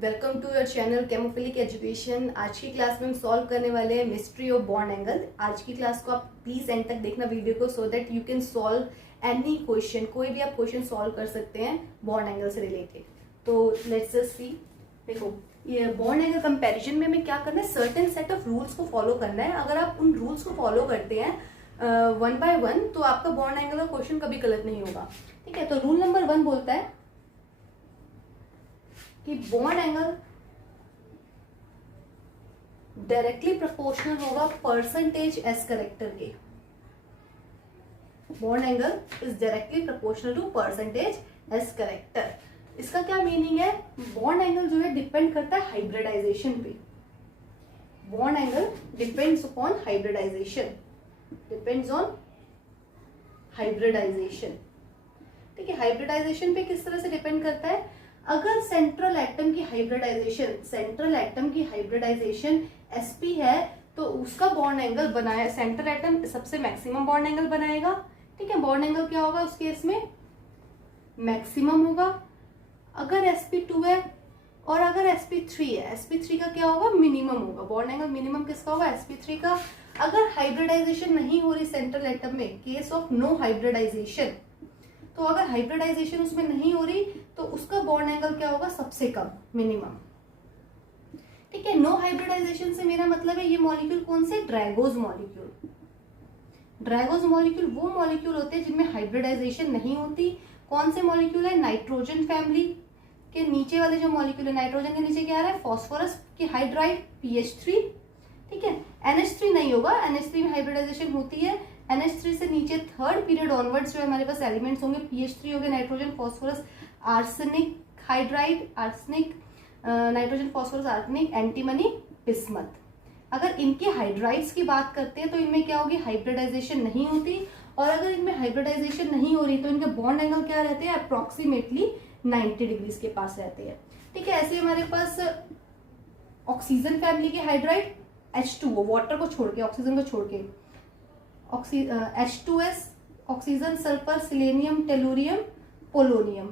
Welcome to your channel chemophilic education. आज की class में हम सॉल्व करने वाले हैं मिस्ट्री ऑफ बॉन्ड एंगल। आज की क्लास को आप प्लीज एंड तक देखना वीडियो को, so that you can solve any question. कोई भी आप क्वेश्चन सॉल्व कर सकते हैं बॉन्ड एंगल से रिलेटेड। तो लेट्स जस्ट सी। देखो, ये बॉन्ड एंगल कंपैरिजन में हमें क्या करना है, सर्टेन सेट ऑफ रूल्स को फॉलो करना है। अगर आप उन रूल्स को फॉलो करते हैं वन बाय वन, तो आपका बॉन्ड एंगल का क्वेश्चन कभी गलत नहीं होगा। ठीक है, तो रूल नंबर 1 बोलता है कि बॉन्ड एंगल डायरेक्टली प्रोपोर्शनल होगा परसेंटेज एस करेक्टर के। Bond angle is directly proportional to percentage S character. इसका क्या मीनिंग है, बॉन्ड एंगल जो है डिपेंड करता है हाइब्रिडाइजेशन पे। Bond angle depends upon hybridization, depends on hybridization. ठीक है, हाइब्रिडाइजेशन पे किस तरह से डिपेंड करता है, अगर सेंट्रल एटम की हाइब्रिडाइजेशन sp है तो उसका बॉन्ड एंगल बनाया, सेंट्रल एटम सबसे मैक्सिमम बॉन्ड एंगल बनाएगा। ठीक है, बॉन्ड एंगल क्या होगा उस केस में, मैक्सिमम होगा। अगर sp2 है और अगर sp3 है, sp3 का क्या होगा, मिनिमम होगा। बॉन्ड एंगल मिनिमम किसका होगा, sp3 का। अगर हाइब्रिडाइजेशन नहीं हो रही सेंट्रल एटम में, केस ऑफ नो हाइब्रिडाइजेशन, तो अगर हाइब्रिडाइजेशन उसमें नहीं हो रही तो उसका बॉन्ड एंगल क्या होगा, सबसे कम, मिनिमम। ठीक है, नो हाइब्रिडाइजेशन से मेरा मतलब है ये मॉलिक्यूल कौन से, ड्रैगोज मॉलिक्यूल। ड्रैगोज मॉलिक्यूल वो मॉलिक्यूल होते हैं जिनमें हाइब्रिडाइजेशन नहीं होती। कौन से मॉलिक्यूल है, नाइट्रोजन फैमिली के नीचे वाले जो मॉलिक्यूल है, नाइट्रोजन के नीचे क्या आ रहा है, फॉस्फोरस की हाइड्राइड PH3। ठीक है, NH3 नहीं होगा, NH3 में हाइब्रिडाइजेशन होती है। NH3 से नीचे थर्ड पीरियड ऑनवर्ड्स जो हमारे पास एलिमेंट्स होंगे, PH3 हो गए, nitrogen phosphorus arsenic hydride, arsenic nitrogen phosphorus arsenic, antimony, bismuth. अगर इनके हाइड्राइड्स की बात करते हैं तो इनमें क्या होगी, हाइब्रिडाइजेशन नहीं होती। और अगर इनमें हाइब्रिडाइजेशन नहीं हो रही तो इनके बॉन्ड एंगल क्या रहते हैं, अप्रोक्सीमेटली 90 डिग्रीज के पास रहते हैं। ठीक है, ऐसे हमारे पास ऑक्सीजन फैमिली के हाइड्राइड H2O, वाटर को छोड़ के, ऑक्सीजन को छोड़ के, H2S, oxygen, sulphur, selenium, tellurium, polonium.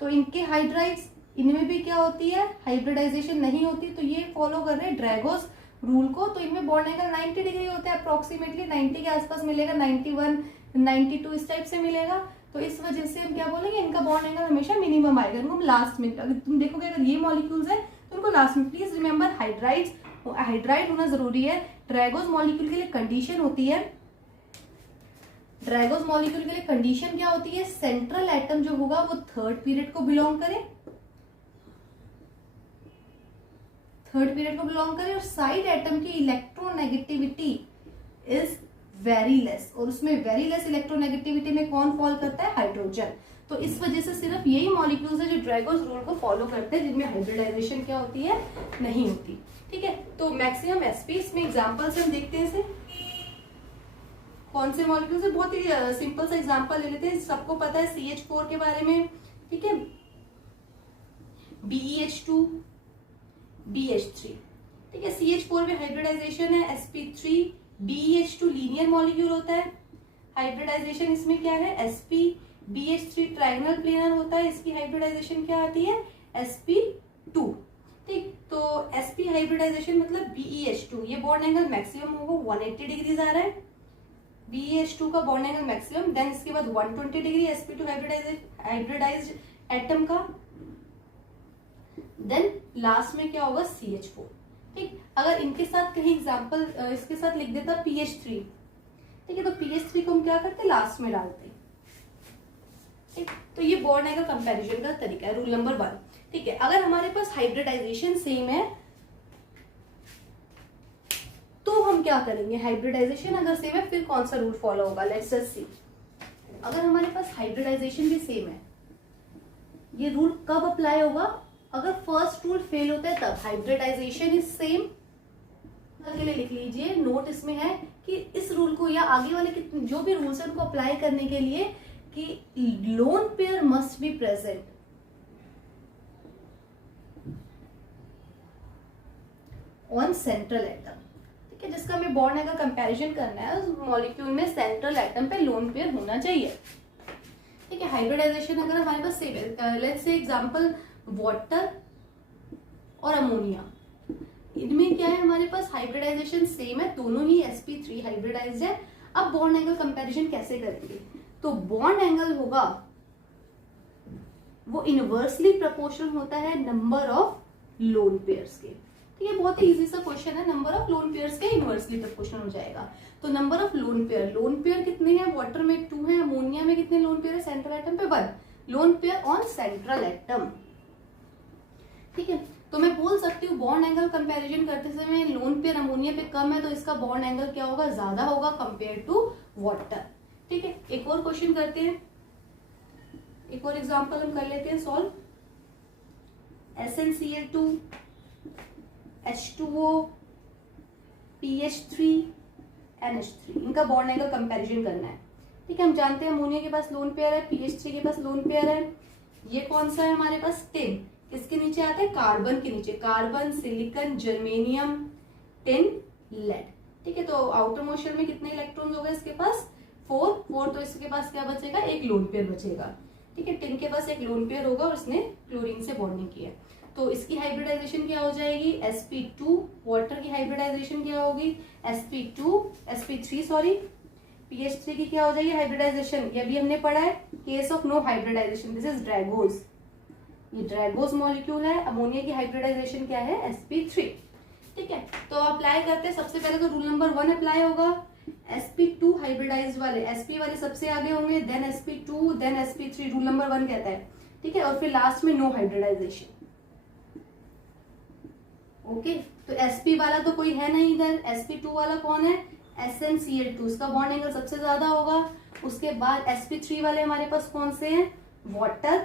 तो इनके हाइड्राइड्स, इनमें भी क्या होती है, हाइब्रिडाइजेशन नहीं होती। तो ये फॉलो कर रहे हैं ड्रैगोस रूल को। तो इनमें बॉन्ड एंगल 90 डिग्री होता है, अप्रोक्सीमेटली 90 के आसपास मिलेगा, 91, 92 इस टाइप से मिलेगा। तो इस वजह से हम क्या बोलेंगे, इनका बॉन्ड एंगल हमेशा मिनिमम आएगा। इनको हम लास्ट में, अगर तुम देखोगे अगर ये मॉलिक्यूल्स है तो इनको लास्ट में, प्लीज रिमेंबर हाइड्राइड होना जरूरी है। ड्रैगोस मॉलिक्यूल के लिए कंडीशन होती है, ड्रैगोस मॉलिक्यूल के लिए कंडीशन क्या होती है, सेंट्रल एटम जो होगा वो थर्ड पीरियड को बिलोंग करे, और साइड एटम की इलेक्ट्रोनेगेटिविटी इज वेरी लेस, और उसमें वेरी लेस इलेक्ट्रोनेगेटिविटी में कौन फॉल करता है, हाइड्रोजन। तो इस वजह से सिर्फ यही मॉलिक्यूल्स है जो ड्रैगोस रूल को फॉलो करते हैं, जिनमें हाइब्रिडाइजेशन क्या होती है, नहीं होती। ठीक है, तो मैक्सिमम sp, इसमें एग्जांपल से हम देखते हैं इसे कौन से मॉलिक्यूल्स है। बहुत ही सिंपल सा एग्जांपल ले लेते हैं, सबको पता है CH4 के बारे में। ठीक है, BeH2, BH3। ठीक है, CH4 में हाइब्रिडाइजेशन है sp3, BeH2 लीनियर मॉलिक्यूल होता है, हाइब्रिडाइजेशन इसमें क्या है, sp, BH3 ट्राइगोनल प्लेनर होता है, इसकी हाइब्रिडाइजेशन क्या आती है, sp2। ठीक, तो sp हाइब्रिडाइजेशन मतलब BeH2, ये बॉन्ड एंगल मैक्सिमम होगा, 180 डिग्रीज आ रहा है, BeH2 का बॉन्ड एंगल मैक्सिमम। देन इसके बाद 120 डिग्री sp2 हाइब्रिडाइज्ड एटम का। देन लास्ट में क्या होगा, CH4। ठीक, अगर इनके साथ कहीं एग्जांपल इसके साथ लिख देता PH3, ठीक है, तो PH3 को हम क्या करते, लास्ट में डालते। ठीक, तो ये बॉन्ड एंगल कंपैरिजन का तरीका है, रूल नंबर 1। ठीक है, अगर हमारे पास हाइब्रिडाइजेशन सेम है तो हम क्या करेंगे, हाइब्रिडाइजेशन अगर सेम है फिर कौन सा रूल फॉलो होगा, लेट्स जस्ट सी। अगर हमारे पास हाइब्रिडाइजेशन भी सेम है, ये रूल कब अप्लाई होगा, अगर फर्स्ट रूल फेल होता है तब। हाइब्रिडाइजेशन इज सेम, के लिए लिख लीजिए, नोट इसमें है कि इस रूल को या आगे वाले जो भी रूल्स है उनको अप्लाई करने के लिए कि lone pair must be present on central atom. ठीक है, जिसका हमें बॉन्ड एंगल कंपैरिजन करना है, उस मॉलिक्यूल में सेंट्रल एटम पे लोन पेयर होना चाहिए। ठीक है, हाइब्रिडाइजेशन अगर हमारे पास सेम है, लेट्स से एग्जांपल वाटर और अमोनिया, इनमें क्या है हमारे पास हाइब्रिडाइजेशन सेम है, दोनों ही sp3 हाइब्रिडाइज्ड है। अब बॉन्ड एंगल कंपैरिजन कैसे करेंगे, तो बॉन्ड एंगल होगा वो इनवर्सली प्रोपोर्शनल होता है नंबर ऑफ लोन पेयर्स के। तो ये बहुत ही इजी सा क्वेश्चन है, नंबर ऑफ लोन पेयर्स के इनवर्सली प्रोपोर्शनल हो जाएगा। तो नंबर ऑफ लोन पेयर कितने हैं, वाटर में 2 है, अमोनिया में कितने लोन पेयर है, सेंट्रल एटम पे 1 loan pair on central atom. ठीक है, तो मैं बोल सकती हूँ बॉन्ड एंगल कंपैरिजन करते समय लोन पेयर अमोनिया पे कम है तो इसका बॉन्ड एंगल क्या होगा, ज्यादा होगा कंपेयर टू वाटर। ठीक है, एक और क्वेश्चन करते हैं, एक और एग्जांपल हम कर लेते हैं solve. SnCl2 H2O PH3 NH3 इनका बॉन्ड एंगल कंपैरिजन करना है। ठीक है, हम जानते हैं अमोनिया के पास लोन पेयर है, PH3 के पास लोन पेयर है, ये कौन सा है हमारे पास, टिन, किसके नीचे आता है, कार्बन के नीचे, carbon, silicon, germanium, tin, lead. ठीक है, तो आउटर मोशन में कितने इलेक्ट्रॉन्स हो गए इसके पास, 4, तो इसके पास क्या बचेगा, एक लोन पेयर बचेगा। ठीक है, टिन के पास एक लोन पेयर होगा और उसने क्लोरीन से बॉन्डिंग की है, तो इसकी हाइब्रिडाइजेशन क्या हो जाएगी, sp2, वाटर की हाइब्रिडाइजेशन क्या होगी, sp3 सॉरी, PH3 की क्या हो जाएगी हाइब्रिडाइजेशन, ये भी हमने पढ़ा है, case of no hybridization this is Drago's, ये ड्रैगोज मॉलिक्यूल है, अमोनिया की हाइब्रिडाइजेशन क्या है, sp3। ठीक है, तो अप्लाई करते हैं, सबसे पहले तो रूल नंबर 1 अप्लाई होगा, sp2 हाइब्रिडाइज वाले, sp वाले सबसे आगे होंगे, then sp2, then sp3, rule number 1 कहता है। ठीक है, और फिर लास्ट में नो हाइब्रिडाइजेशन। ओके, तो sp वाला तो कोई है नहीं इधर, sp2 वाला कौन है, SnCl2, इसका बॉन्ड एंगल सबसे ज्यादा होगा। उसके बाद sp3 वाले हमारे पास कौन से हैं, वाटर,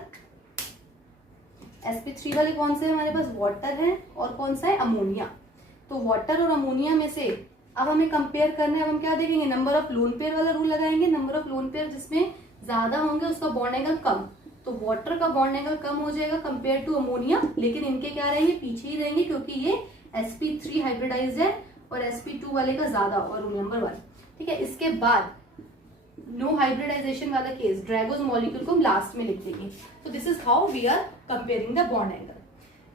sp3 वाले कौन से हमारे पास, वाटर है, और कौन सा है, अमोनिया। तो वाटर और अमोनिया में से अब हमें कंपेयर करना है, अब हम क्या देखेंगे, नंबर ऑफ लोन पेयर वाला रूल लगाएंगे, नंबर ऑफ लोन पेयर जिसमें ज्यादा होंगे उसका बॉन्ड एंगल कम, तो वाटर का बॉन्ड एंगल कम हो जाएगा कंपेयर टू अमोनिया, लेकिन इनके क्या रहेंगे, पीछे ही रहेंगे, क्योंकि ये sp3 हाइब्रिडाइज्ड है और sp2 वाले का ज्यादा होगा, रूल नंबर 1। ठीक है, इसके बाद नो हाइब्रिडाइजेशन वाला केस, ड्रैगोज मॉलिक्यूल को हम लास्ट में लिख देंगे। तो this is how we are comparing the bond angle.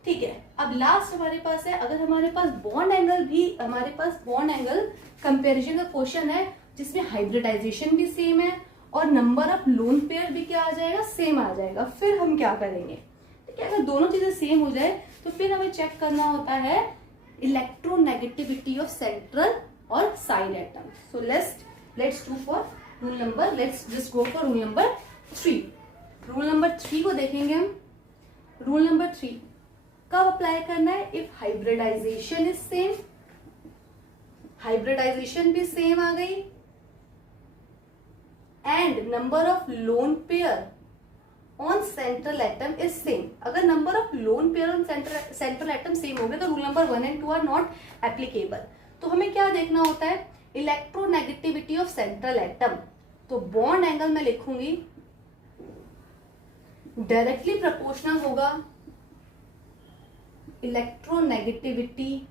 ठीक है, अब लास्ट हमारे पास है, अगर हमारे पास बॉन्ड एंगल भी, हमारे पास बॉन्ड एंगल कंपैरिजन का क्वेश्चन है जिसमें हाइब्रिडाइजेशन भी सेम है और नंबर ऑफ लोन पेयर भी क्या आ जाएगा, सेम आ जाएगा, फिर हम क्या करेंगे। ठीक है, अगर दोनों चीजें सेम हो जाए तो फिर हमें चेक करना होता है इलेक्ट्रोनेगेटिविटी ऑफ सेंट्रल और side atom. So let's do for rule number, let's just go for rule number 3। Rule number 3 को देखेंगे हम। रूल नंबर 3 कब अप्लाई करना है, if hybridization is same, hybridization भी सेम आ गई, and number of lone pair on central atom is same. अगर number of lone pair on central atom same हो गए तो rule number 1 and 2 are not applicable. तो हमें क्या देखना होता है, इलेक्ट्रोनेगेटिविटी ऑफ सेंट्रल एटम। तो बॉन्ड एंगल में लिखूंगी डायरेक्टली प्रोपोर्शनल होगा इलेक्ट्रोनेगेटिविटी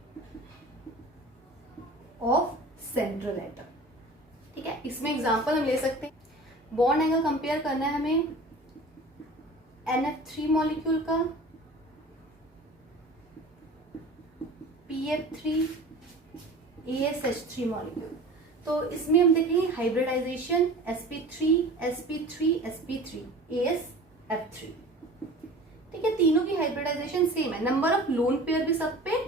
ऑफ सेंट्रल एटम। ठीक है, इसमें एग्जांपल हम ले सकते हैं, बॉन्ड एंगल कंपेयर करना है हमें NF3 मॉलिक्यूल का, PF3, ASH3 मॉलिक्यूल। तो इसमें हम देखेंगे hybridisation sp3 sp3 sp3 AsF3। ठीक है, तीनों की हाइब्रिडाइजेशन सेम है, नंबर ऑफ लोन पेयर भी सब पे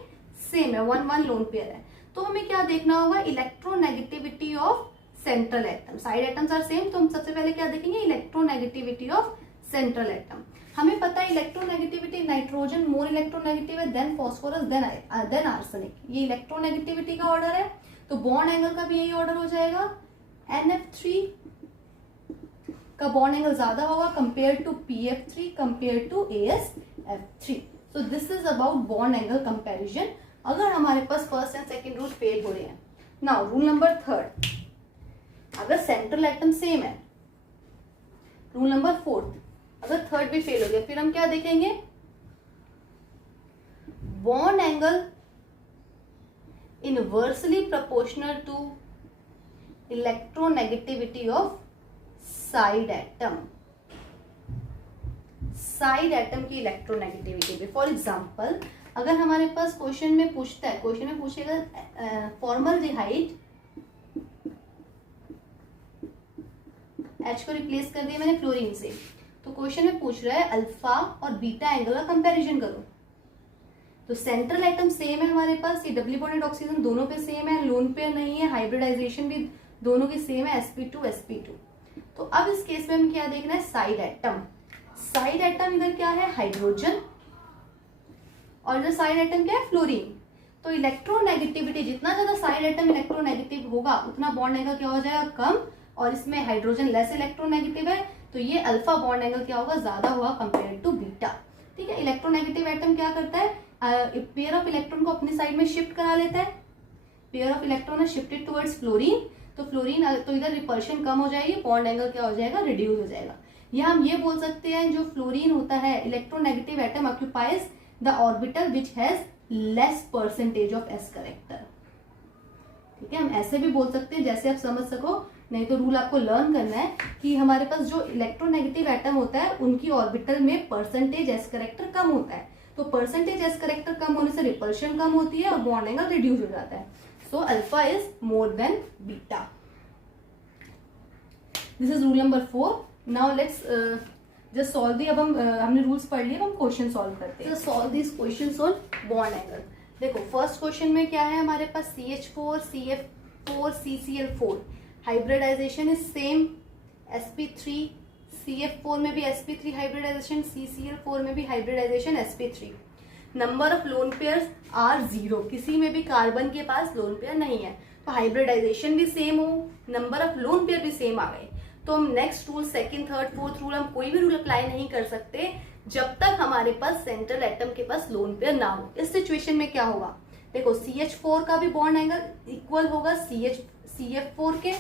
सेम है, 1 लोन पेयर है। तो हमें क्या देखना होगा, electronegativity of central atom, side atoms are same, तो हम सबसे पहले क्या देखेंगे, इलेक्ट्रोनेगेटिविटी ऑफ सेंट्रल एटम। हमें पता है इलेक्ट्रोनेगेटिविटी, नाइट्रोजन मोर इलेक्ट्रोनेगेटिव है देन फास्फोरस देन आर्सेनिक, ये इलेक्ट्रोनेगेटिविटी का ऑर्डर है। तो बॉन्ड एंगल का भी यही ऑर्डर हो जाएगा, NF3 का बॉन्ड एंगल ज्यादा होगा compare to PF3 compare to AsF3। So this is about bond angle comparison अगर हमारे पास first and second rule fail हो रहे हैं। नाउ रूल नंबर 3, अगर सेंट्रल एटम सेम है। रूल नंबर 4, अगर थर्ड भी फेल हो गया, फिर हम क्या देखेंगे, bond angle inversely proportional to electronegativity of side atom. Side atom की इलेक्ट्रोनेगेटिविटी पे। फॉर एग्जांपल अगर हमारे पास क्वेश्चन में पूछता है, क्वेश्चन में पूछेगा फॉर्मल्डिहाइड, H को रिप्लेस कर दिया मैंने फ्लोरीन से, तो क्वेश्चन में पूछ रहा है अल्फा और बीटा एंगल का कंपैरिजन करो। तो सेंट्रल एटम सेम है हमारे पास, ये डबली बॉन्डेड ऑक्सीजन दोनों पे सेम है, लोन पेयर नहीं है, हाइब्रिडाइजेशन भी दोनों की सेम है, sp2 sp2। तो अब इस केस में हमें क्या देखना है, साइड एटम। साइड एटम इधर क्या है, हाइड्रोजन, और इधर साइड एटम क्या है, फ्लोरीन। तो इलेक्ट्रोनेगेटिविटी, जितना ज्यादा साइड एटम इलेक्ट्रोनेगेटिव होगा उतना बॉन्ड एंगल क्या हो जाएगा, कम, और इसमें हाइड्रोजन लेस इलेक्ट्रोनेगेटिव है तो ये अल्फा बॉन्ड एंगल क्या होगा, ज्यादा होगा कंपेयर टू बीटा। ठीक है, इलेक्ट्रोनेगेटिव एटम क्या करता है, पेयर ऑफ इलेक्ट्रॉन को अपनी साइड में शिफ्ट करा लेता है, पेयर ऑफ इलेक्ट्रॉन है शिफ्टेड टुवर्ड्स फ्लोरीन, तो फ्लोरीन तो इधर रिपल्शन कम हो जाएगी, बॉन्ड एंगल क्या हो जाएगा, रिड्यूस हो जाएगा। या हम ये बोल सकते हैं जो फ्लोरीन होता है, electronegative atom occupies the orbital which has less percentage of S character. ठीक है, हम ऐसे भी बोल सकते हैं जैसे आप समझ सको, नहीं तो रूल आपको लर्न करना है कि हमारे पास जो इलेक्ट्रोनेगेटिव एटम होता है उनकी ऑर्बिटल में परसेंटेज एस करेक्टर कम होता है, तो परसेंटेज एस करेक्टर कम होने से रिपल्शन कम होती है और बॉन्ड एंगल रिड्यूस हो जाता है। So alpha is more than beta. This is rule number 4। Now let's just solve the. अब हमने रूल्स पढ़ लिए, अब हम क्वेश्चन सॉल्व करते हैं। Solve this question on bond angle. देखो फर्स्ट क्वेश्चन में क्या है हमारे पास, CH4 CF4 CCl4, hybridisation is same, sp3 CF4 में भी sp3 हाइब्रिडाइजेशन, CCl4 में भी hybridization sp3। Number of lone pairs are 0, किसी में भी कार्बन के पास लोन पेयर नहीं है, तो हाइब्रिडाइजेशन भी सेम हो, नंबर ऑफ लोन पेयर भी सेम आ गए, तो हम next rule, second third fourth rule, हम कोई भी रूल अप्लाई नहीं कर सकते जब तक हमारे पास सेंट्रल एटम के पास लोन पेयर ना हो। इस सिचुएशन में क्या होगा, देखो CH4 का भी बॉन्ड एंगल इक्वल होगा CF4 के,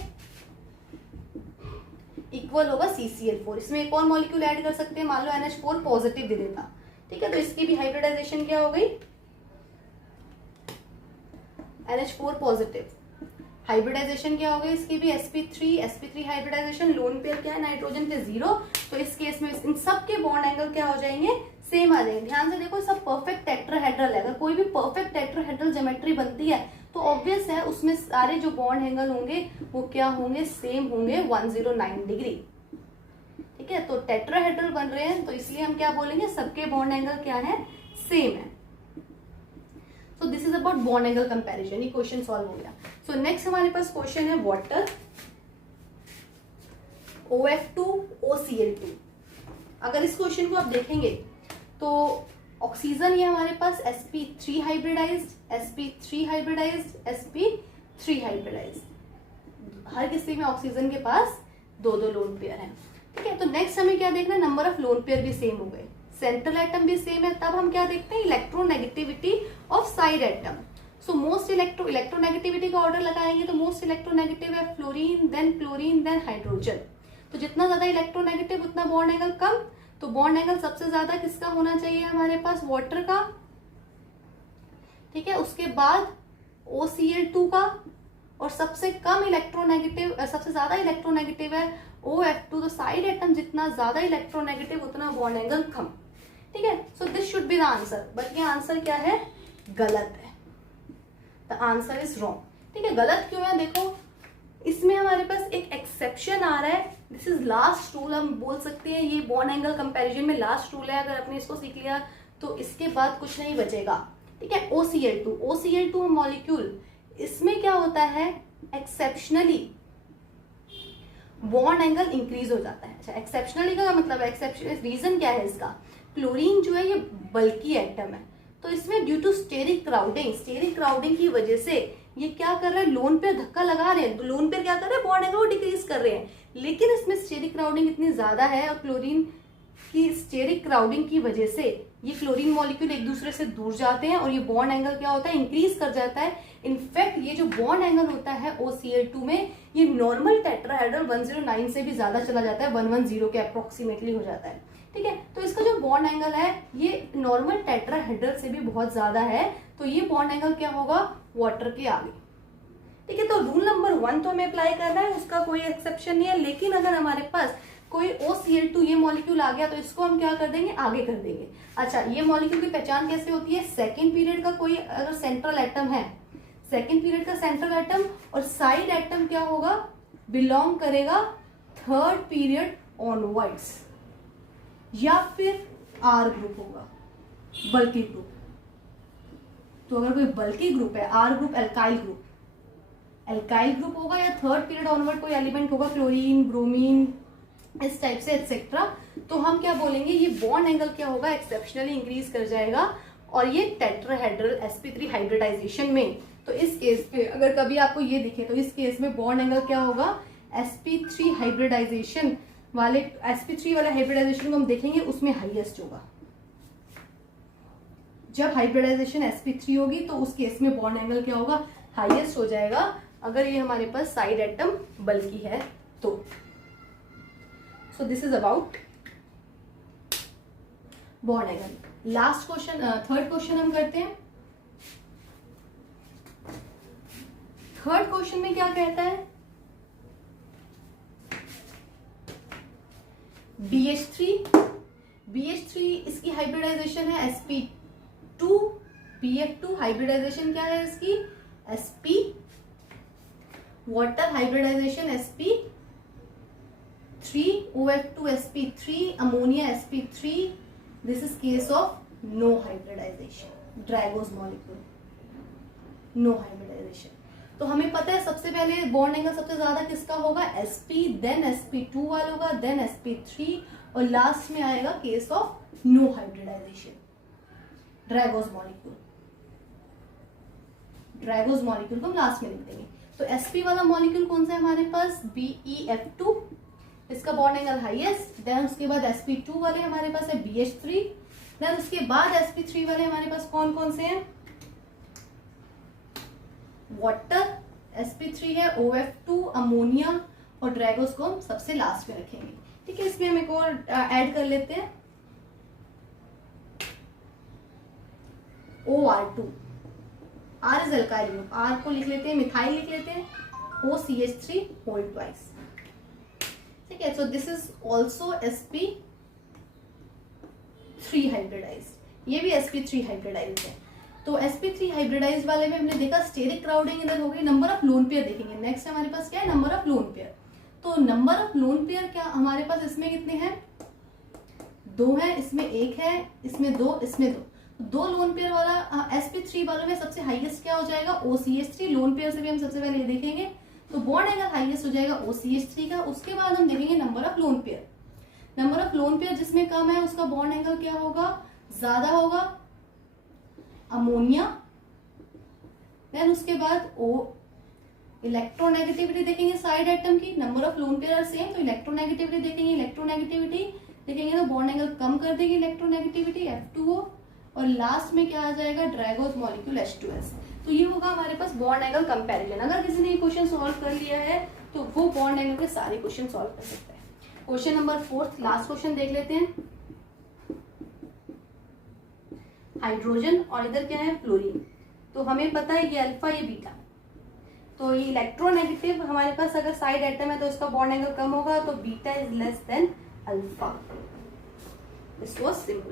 इक्वल होगा CCl4। इसमें एक और मॉलिक्यूल ऐड कर सकते हैं, मान लो NH4 पॉजिटिव दे देता, ठीक है, तो इसकी भी हाइब्रिडाइजेशन क्या हो गई, NH4 पॉजिटिव, हाइब्रिडाइजेशन क्या हो गई इसकी भी sp3 हाइब्रिडाइजेशन, लोन पेयर क्या है नाइट्रोजन पे 0, तो इस केस में इन सब के बॉन्ड एंगल क्या हो जाएंगे, सेम आ जाएंगे। ध्यान से देखो सब परफेक्ट टेट्राहेड्रल है, अगर कोई भी परफेक्ट टेट्राहेड्रल ज्योमेट्री बनती है तो ऑब्वियस है उसमें सारे जो बॉन्ड एंगल होंगे वो क्या होंगे, सेम होंगे 109 डिग्री। ठीक है, तो टेट्राहेड्रल बन रहे हैं तो इसलिए हम क्या बोलेंगे, सबके बॉन्ड एंगल क्या है, सेम है। So this is about bond angle comparison. ये क्वेश्चन सॉल्व हो गया। सो नेक्स्ट हमारे पास क्वेश्चन है वाटर, OF2 OCl2। अगर इस क्वेश्चन को आप देखेंगे तो ऑक्सीजन ये हमारे पास sp3 hybridized, sp3 hybridized, sp3 hybridized, हर किसी में ऑक्सीजन के पास दो लोन पेयर हैं। ठीक है, तो नेक्स्ट हमें क्या देखना है, नंबर ऑफ लोन पेयर भी सेम हो गए, सेंट्रल एटम भी सेम है, तब हम क्या देखते हैं, electronegativity of side atom. So most electronegativity का ऑर्डर लगाएंगे तो मोस्ट इलेक्ट्रोनेगेटिव है fluorine, then chlorine, then hydrogen. तो जितना ज्यादा इलेक्ट्रोनेगेटिव उतना बॉन्ड एंगल कम, तो बॉन्ड एंगल सबसे ज्यादा किसका होना चाहिए हमारे पास, वाटर का। ठीक है, उसके बाद OCl2 का, और सबसे कम इलेक्ट्रोनेगेटिव, सबसे ज्यादा इलेक्ट्रोनेगेटिव है OF2। तो साइड एटम जितना ज्यादा इलेक्ट्रोनेगेटिव उतना बॉन्ड एंगल कम। ठीक है, so this should be the answer, but ये आंसर क्या है, गलत है, द आंसर इज रॉन्ग। ठीक है, गलत क्यों है, देखो इसमें हमारे पास एक एक्सेप्शन आ रहा है, दिस इज लास्ट रूल, हम बोल सकते हैं ये बॉन्ड एंगल कंपैरिजन में लास्ट रूल है। अगर आपने इसको सीख लिया तो इसके बाद कुछ नहीं बचेगा। ठीक है, OCl2 मॉलिक्यूल, इसमें क्या होता है, एक्सेप्शनली बॉन्ड एंगल इंक्रीज हो जाता है। अच्छा, एक्सेप्शनली का मतलब एक्सेप्शन रीजन क्या है इसका, क्लोरीन जो है ये बल्की एटम है, तो इसमें ड्यू टू स्टेरिक क्राउडिंग की वजह से ये क्या कर रहे हैं, लोन पेयर धक्का लगा रहे हैं, तो लोन पेयर क्या कर रहे हैं, बॉन्ड एंगल डिक्रीज कर रहे हैं, लेकिन इसमें स्टेरिक क्राउडिंग इतनी ज्यादा है और क्लोरीन की स्टेरिक क्राउडिंग की वजह से ये क्लोरीन मॉलिक्यूल एक दूसरे से दूर जाते हैं और ये बॉन्ड एंगल क्या होता है, इंक्रीज कर जाता है। इनफैक्ट ये जो बॉन्ड एंगल होता है OCl2 में, ये नॉर्मल टेट्राहेड्रल 109 से भी ज्यादा चला जाता है, 110 के अप्रोक्सीमेटली हो जाता है। ठीक है, तो इसका जो बॉन्ड एंगल है ये नॉर्मल टेट्राहेड्रल से भी बहुत ज्यादा है, तो ये बॉन्ड एंगल क्या होगा, वाटर के आगे। ठीक है, तो रूल नंबर 1 तो हमें अप्लाई करना है, उसका कोई एक्सेप्शन नहीं है, लेकिन अगर हमारे पास कोई OCl2 ये मॉलिक्यूल आ गया तो इसको हम क्या कर देंगे, आगे कर देंगे। अच्छा, ये मॉलिक्यूल की पहचान कैसे होती है, सेकेंड पीरियड का कोई अगर सेंट्रल एटम है, सेकेंड पीरियड का सेंट्रल एटम और साइड एटम क्या होगा, बिलोंग करेगा थर्ड पीरियड ऑनवर्ड्स, या फिर आर ग्रुप होगा, बल्कि ग्रुप। तो अगर कोई बल्कि ग्रुप है, R group alkyl group, alkyl group होगा, या थर्ड पीरियड ऑनवर्ड कोई एलिमेंट होगा, क्लोरीन, ब्रोमीन, इस टाइप से एक्सेट्रा, तो हम क्या बोलेंगे, ये बॉन्ड एंगल क्या होगा, एक्सेप्शनली इंक्रीज कर जाएगा, और ये टेट्राहेड्रल sp3 हाइब्रिडाइजेशन में। तो इस केस पे अगर कभी आपको ये दिखे तो इस केस में बॉन्ड एंगल क्या होगा, sp3 हाइब्रिडाइजेशन वाले, sp3 वाले हाइब्रिडाइजेशन को हम देखेंगे उसमें हाईएस्ट होगा। जब हाइब्रिडाइजेशन sp3 होगी तो उस केस में बॉन्ड एंगल क्या होगा, हाईएस्ट हो जाएगा, अगर ये हमारे पास साइड एटम बल्कि है तो। सो this is about bond angle. Last question, third question हम करते हैं। थर्ड क्वेश्चन में क्या कहता है, BH3 इसकी हाइब्रिडाइजेशन है sp2 BF2, हाइब्रिडाइजेशन क्या है इसकी, sp, water hybridization sp3 OF2 sp3, ammonia sp3, this is case of no hybridization, Drago's molecule, no hybridization. तो हमें पता है सबसे पहले बॉन्ड एंगल सबसे ज्यादा किसका होगा, sp, देन sp2 वाला होगा, देन sp3, और लास्ट में आएगा case of no hybridization, Drago's molecule. Drago's molecule को हम लास्ट में लिख देंगे। तो sp वाला मॉलिक्यूल कौन सा है हमारे पास, BeF2, इसका बॉन्ड एंगल हाईएस्ट, देन उसके बाद sp2 वाले हमारे पास है BH3, देन उसके बाद sp3 वाले हमारे पास कौन कौन से हैं, वाटर, sp3 है, OF2, अमोनिया, और ड्रैगोस को हम सबसे लास्ट में रखेंगे। ठीक है, इसमें हम एक और ऐड कर लेते हैं, OR2, R is alkyl group, R को लिख लेते हैं, मिथाइल लिख लेते हैं, OCH3 होल ट्वाइस। ठीक है, so this is also sp3 hybridized, ये भी sp3 हाइब्रिडाइज्ड है। तो sp3 हाइब्रिडाइज वाले में हमने देखा स्टेरिक क्राउडिंग इधर हो गई, नंबर ऑफ लोन पेयर देखेंगे। नेक्स्ट हमारे पास क्या है, नंबर ऑफ लोन पेयर। तो नंबर ऑफ लोन पेयर क्या हमारे पास इसमें कितने हैं, 2 है, इसमें 1 है, इसमें 2, इसमें 2। दो लोन पेयर वाला sp3 वालों में सबसे हाईएस्ट क्या हो जाएगा, OCH3, लोन पेयर से भी हम सबसे पहले देखेंगे। तो बॉन्ड एंगल हाईएस्ट हो जाएगा OCH3 का। उसके बाद हम देखेंगे number of lone pair. Number of lone pair जिसमें कम है उसका बॉन्ड एंगल क्या होगा, ज्यादा होगा, अमोनिया। देन उसके बाद इलेक्ट्रोनेगेटिविटी देखेंगे साइड एटम की, number of lone pair are same, तो इलेक्ट्रोनेगेटिविटी देखेंगे, इलेक्ट्रोनेगेटिविटी देखेंगे तो बॉन्ड एंगल कम कर देगी इलेक्ट्रोनेगेटिविटी F2O, और लास्ट में क्या आ जाएगा, ड्रैगोस मॉलिक्यूल H2S। तो ये होगा हमारे पास बॉन्ड एंगल कंपैरिजन। अगर किसी ने ये क्वेश्चन सॉल्व कर लिया है तो वो बॉन्ड एंगल के सारे क्वेश्चन सॉल्व कर सकता है। क्वेश्चन नंबर 4, लास्ट क्वेश्चन देख लेते हैं। हाइड्रोजन और इधर क्या है, फ्लोरीन। तो हमें पता है ये अल्फा ये बीटा, तो ये इलेक्ट्रोनेगेटिव हमारे पास अगर साइड एटम है तो इसका बॉन्ड एंगल कम होगा, तो beta is less than alpha. This was simple.